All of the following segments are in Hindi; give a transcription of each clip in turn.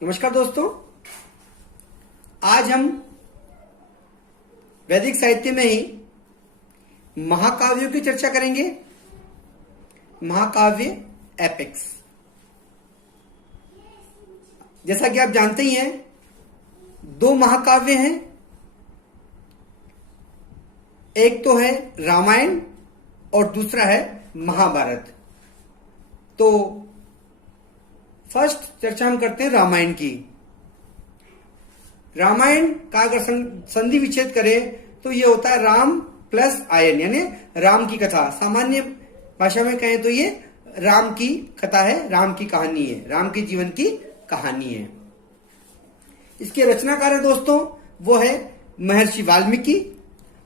नमस्कार दोस्तों, आज हम वैदिक साहित्य में ही महाकाव्यों की चर्चा करेंगे। महाकाव्य एपिक्स, जैसा कि आप जानते ही हैं, दो महाकाव्य हैं। एक तो है रामायण और दूसरा है महाभारत। तो फर्स्ट चर्चा हम करते हैं रामायण की। रामायण का अगर संधि विच्छेद करें तो ये होता है राम प्लस आयन, यानी राम की कथा। सामान्य भाषा में कहें तो ये राम की कथा है, राम की कहानी है, राम के जीवन की कहानी है। इसके रचनाकार है दोस्तों, वो है महर्षि वाल्मीकि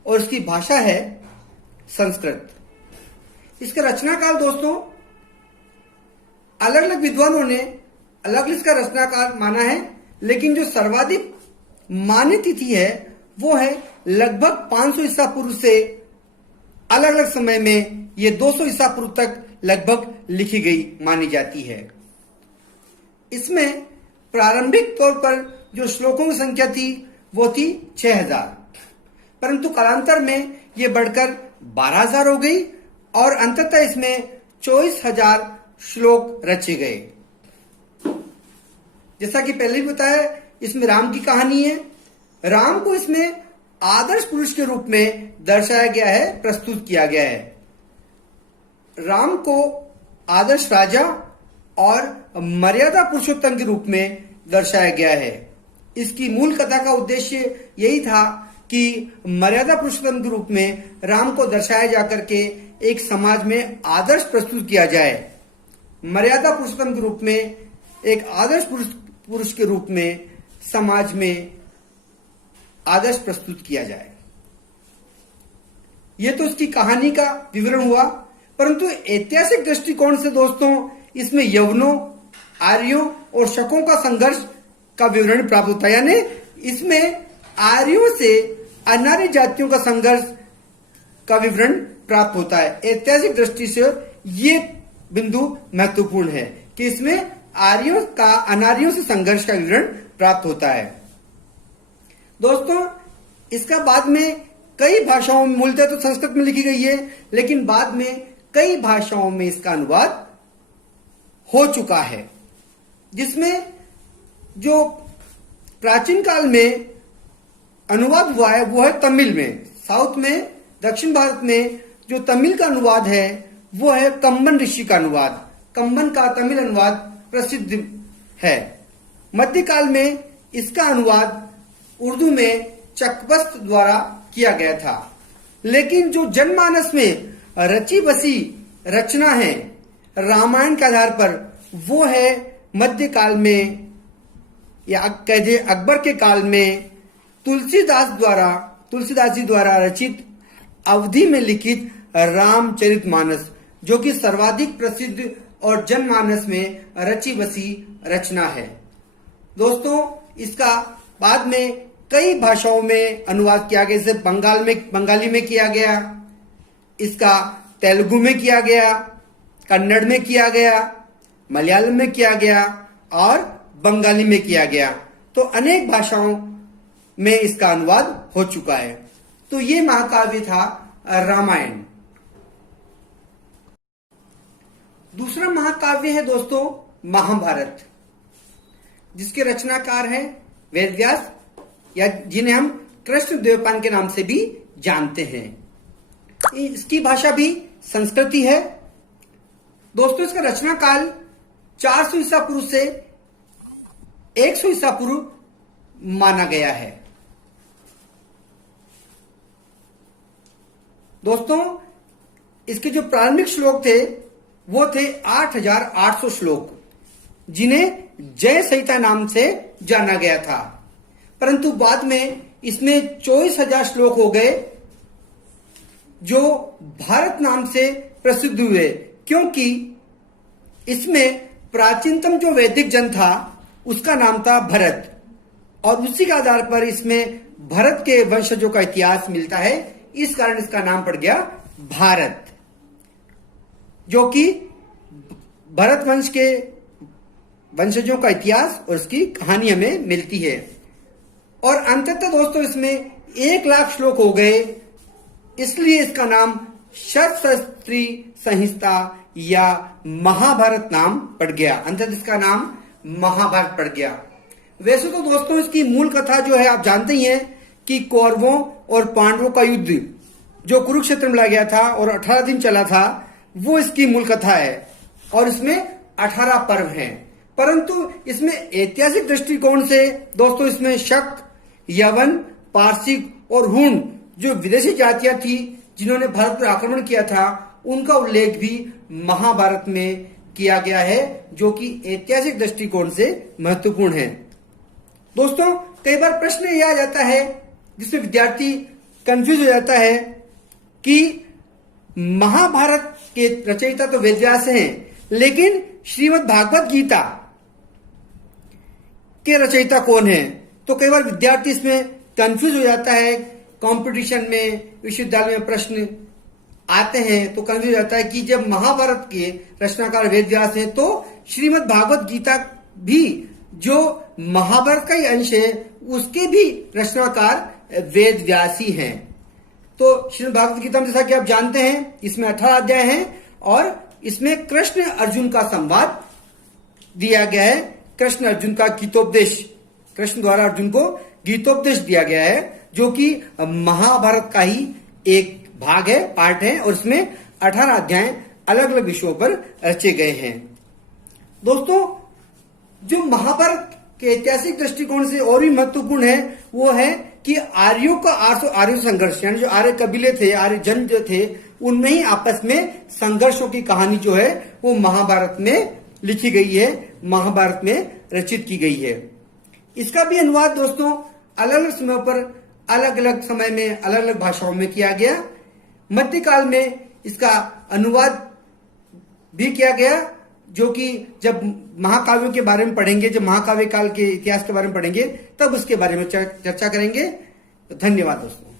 और इसकी भाषा है संस्कृत। इसका रचनाकाल दोस्तों अलग अलग विद्वानों ने अलग अलग इसका रचनाकार माना है, लेकिन जो सर्वाधिक मान्य तिथि है वो है लगभग 500 ईसा पूर्व से अलग अलग समय में ये 200 ईसा पूर्व तक लगभग लिखी गई मानी जाती है। इसमें प्रारंभिक तौर पर जो श्लोकों की संख्या थी वो थी 6000, परंतु कालांतर में ये बढ़कर 12000 हो गई और अंततः इसमें 24000 श्लोक रचे गए। जैसा कि पहले भी बताया, इसमें राम की कहानी है। राम को इसमें आदर्श पुरुष के रूप में दर्शाया गया है, प्रस्तुत किया गया है। राम को आदर्श राजा और मर्यादा पुरुषोत्तम के रूप में दर्शाया गया है। इसकी मूल कथा का उद्देश्य यही था कि मर्यादा पुरुषोत्तम के रूप में राम को दर्शाया जाकर के एक समाज में आदर्श प्रस्तुत किया जाए। मर्यादा पुरुषोत्तम के रूप में एक आदर्श पुरुष के रूप में समाज में आदर्श प्रस्तुत किया जाए। यह तो उसकी कहानी का विवरण हुआ, परंतु ऐतिहासिक दृष्टिकोण से दोस्तों इसमें यवनों, आर्यों और शकों का संघर्ष का विवरण प्राप्त होता है। यानी इसमें आर्यों से अनार्य जातियों का संघर्ष का विवरण प्राप्त होता है। ऐतिहासिक दृष्टि से ये बिंदु महत्वपूर्ण है कि इसमें आर्यों का अनार्यों से संघर्ष का विवरण प्राप्त होता है। दोस्तों इसका बाद में कई भाषाओं में, मूलतः तो संस्कृत में लिखी गई है, लेकिन बाद में कई भाषाओं में इसका अनुवाद हो चुका है, जिसमें जो प्राचीन काल में अनुवाद हुआ है वो है तमिल में। साउथ में, दक्षिण भारत में जो तमिल का अनुवाद है वो है कंबन ऋषि का अनुवाद। कंबन का तमिल अनुवाद प्रसिद्ध है। मध्यकाल में इसका अनुवाद उर्दू में चकबस्त द्वारा किया गया था, लेकिन जो जनमानस में रची बसी रचना है रामायण के आधार पर वो है मध्यकाल में, या कह दे अकबर के काल में तुलसीदास जी द्वारा रचित अवधि में लिखित रामचरितमानस, जो कि सर्वाधिक प्रसिद्ध और जनमानस में रची बसी रचना है। दोस्तों इसका बाद में कई भाषाओं में अनुवाद किया गया, जैसे बंगाली में किया गया, इसका तेलुगु में किया गया, कन्नड़ में किया गया, मलयालम में किया गया और बंगाली में किया गया। तो अनेक भाषाओं में इसका अनुवाद हो चुका है। तो ये महाकाव्य था रामायण। दूसरा महाकाव्य है दोस्तों महाभारत, जिसके रचनाकार हैं वेदव्यास, या जिन्हें हम कृष्ण द्वैपायन के नाम से भी जानते हैं। इसकी भाषा भी संस्कृत है। दोस्तों इसका रचना काल 400 ईसा पूर्व से 100 ईसा पूर्व माना गया है। दोस्तों इसके जो प्रारंभिक श्लोक थे वो थे 8800 श्लोक, जिन्हें जय संहिता नाम से जाना गया था, परंतु बाद में इसमें 24000 श्लोक हो गए जो भारत नाम से प्रसिद्ध हुए, क्योंकि इसमें प्राचीनतम जो वैदिक जन था उसका नाम था भरत, और उसी के आधार पर इसमें भरत के वंशजों का इतिहास मिलता है। इस कारण इसका नाम पड़ गया भारत, जो कि भरत वंश के वंशजों का इतिहास और उसकी कहानी हमें मिलती है। और अंततः दोस्तों इसमें 1,00,000 श्लोक हो गए, इसलिए इसका नाम शतशस्त्री संहिता या महाभारत नाम पड़ गया। अंततः इसका नाम महाभारत पड़ गया। वैसे तो दोस्तों इसकी मूल कथा जो है आप जानते ही हैं कि कौरवों और पांडवों का युद्ध जो कुरुक्षेत्र में लगा गया था और 18 दिन चला था, वो इसकी मूल कथा है। और इसमें 18 पर्व हैं। परंतु इसमें ऐतिहासिक दृष्टिकोण से दोस्तों इसमें शक, यवन, पारसिक और हुण जो विदेशी जातियां थी जिन्होंने भारत पर आक्रमण किया था, उनका उल्लेख भी महाभारत में किया गया है, जो कि ऐतिहासिक दृष्टिकोण से महत्वपूर्ण है। दोस्तों कई बार प्रश्न यह आ जाता है जिसमें विद्यार्थी कंफ्यूज हो जाता है कि महाभारत के रचयिता तो वेद व्यास हैं, लेकिन श्रीमद् भागवत गीता के रचयिता कौन है। तो कई बार विद्यार्थी इसमें कंफ्यूज हो जाता है। कंपटीशन में, विश्वविद्यालय में प्रश्न आते हैं तो कंफ्यूज हो जाता है कि जब महाभारत के रचनाकार वेद व्यास हैं तो श्रीमद् भागवत गीता भी जो महाभारत का ही अंश है उसके भी रचनाकार वेद व्यास ही हैं। तो श्रीमद् भागवत गीता में जैसा कि आप जानते हैं इसमें 18 अध्याय हैं और इसमें कृष्ण अर्जुन का संवाद दिया गया है। कृष्ण अर्जुन का गीतोपदेश, कृष्ण द्वारा अर्जुन को गीतोपदेश दिया गया है, जो कि महाभारत का ही एक भाग है, पार्ट है। और इसमें 18 अध्याय अलग अलग विषयों पर रचे गए हैं। दोस्तों जो महाभारत के ऐतिहासिक दृष्टिकोण से और भी महत्वपूर्ण है वो है कि आर्यों का आर्य संघर्ष, यानी जो आर्य कबीले थे, आर्य जन जो थे, उनमें ही आपस में संघर्षों की कहानी जो है वो महाभारत में लिखी गई है, महाभारत में रचित की गई है। इसका भी अनुवाद दोस्तों अलग अलग समय पर, अलग अलग समय में, अलग अलग भाषाओं में किया गया। मध्यकाल में इसका अनुवाद भी किया गया, जो कि जब महाकाव्यों के बारे में पढ़ेंगे, जब महाकाव्य काल के इतिहास के बारे में पढ़ेंगे, तब उसके बारे में चर्चा करेंगे। धन्यवाद दोस्तों।